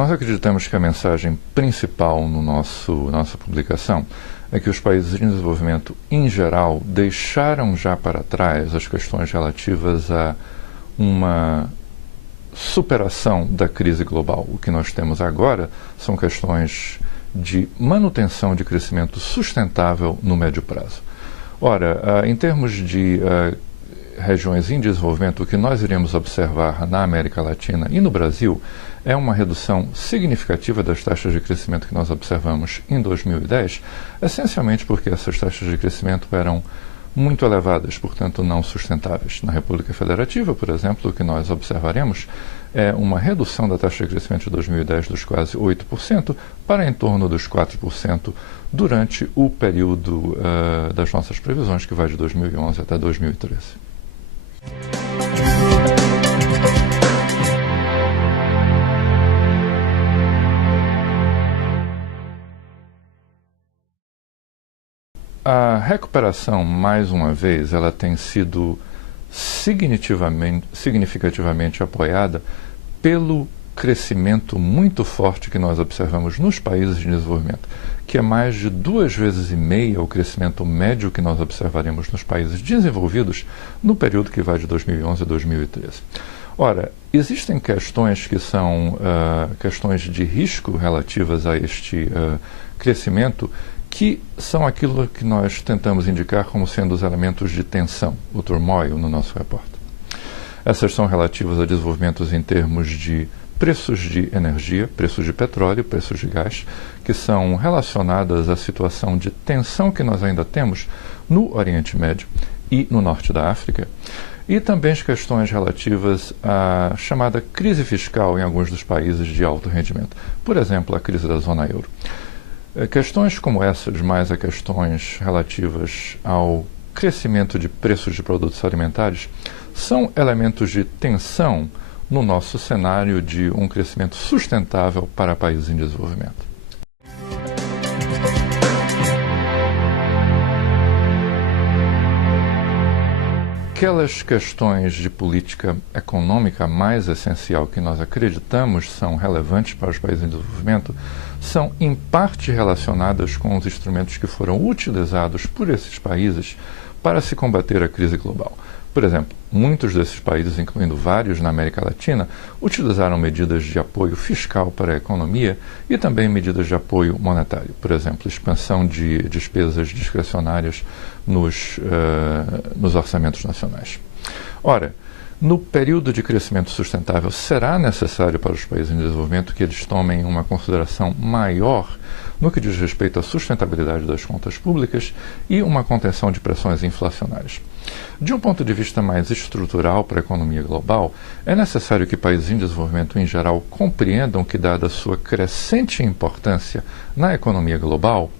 nós acreditamos que a mensagem principal no nossa publicação é que os países em desenvolvimento, em geral, deixaram já para trás as questões relativas a uma superação da crise global. O que nós temos agora são questões de manutenção de crescimento sustentável no médio prazo. Ora, em termos de regiões em desenvolvimento, o que nós iremos observar na América Latina e no Brasil é uma redução significativa das taxas de crescimento que nós observamos em 2010, essencialmente porque essas taxas de crescimento eram muito elevadas, portanto não sustentáveis. Na República Federativa, por exemplo, o que nós observaremos é uma redução da taxa de crescimento de 2010 dos quase 8% para em torno dos 4% durante o período das nossas previsões, que vai de 2011 até 2013. A recuperação, mais uma vez, ela tem sido significativamente apoiada pelo crescimento muito forte que nós observamos nos países de desenvolvimento, que é mais de 2,5 vezes o crescimento médio que nós observaremos nos países desenvolvidos no período que vai de 2011 a 2013. Ora, existem questões que são questões de risco relativas a este crescimento, que são aquilo que nós tentamos indicar como sendo os elementos de tensão, o turmoil, no nosso reporte. Essas são relativas a desenvolvimentos em termos de preços de energia, preços de petróleo, preços de gás, que são relacionadas à situação de tensão que nós ainda temos no Oriente Médio e no norte da África, e também as questões relativas à chamada crise fiscal em alguns dos países de alto rendimento, por exemplo, a crise da zona euro. Questões como essas, mais a questões relativas ao crescimento de preços de produtos alimentares, são elementos de tensão no nosso cenário de um crescimento sustentável para países em desenvolvimento. Aquelas questões de política econômica mais essencial que nós acreditamos são relevantes para os países em desenvolvimento são, em parte, relacionadas com os instrumentos que foram utilizados por esses países para se combater a crise global. Por exemplo, muitos desses países, incluindo vários na América Latina, utilizaram medidas de apoio fiscal para a economia e também medidas de apoio monetário. Por exemplo, expansão de despesas discricionárias nos orçamentos nacionais. Ora, no período de crescimento sustentável, será necessário para os países em desenvolvimento que eles tomem uma consideração maior no que diz respeito à sustentabilidade das contas públicas e uma contenção de pressões inflacionárias. De um ponto de vista mais estrutural para a economia global, é necessário que países em desenvolvimento em geral compreendam que, dada a sua crescente importância na economia global,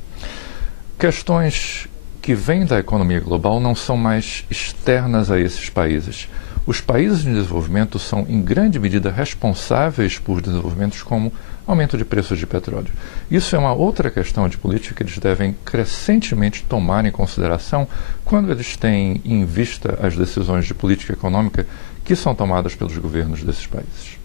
questões que vêm da economia global não são mais externas a esses países. Os países em desenvolvimento são, em grande medida, responsáveis por desenvolvimentos como aumento de preços de petróleo. Isso é uma outra questão de política que eles devem crescentemente tomar em consideração quando eles têm em vista as decisões de política econômica que são tomadas pelos governos desses países.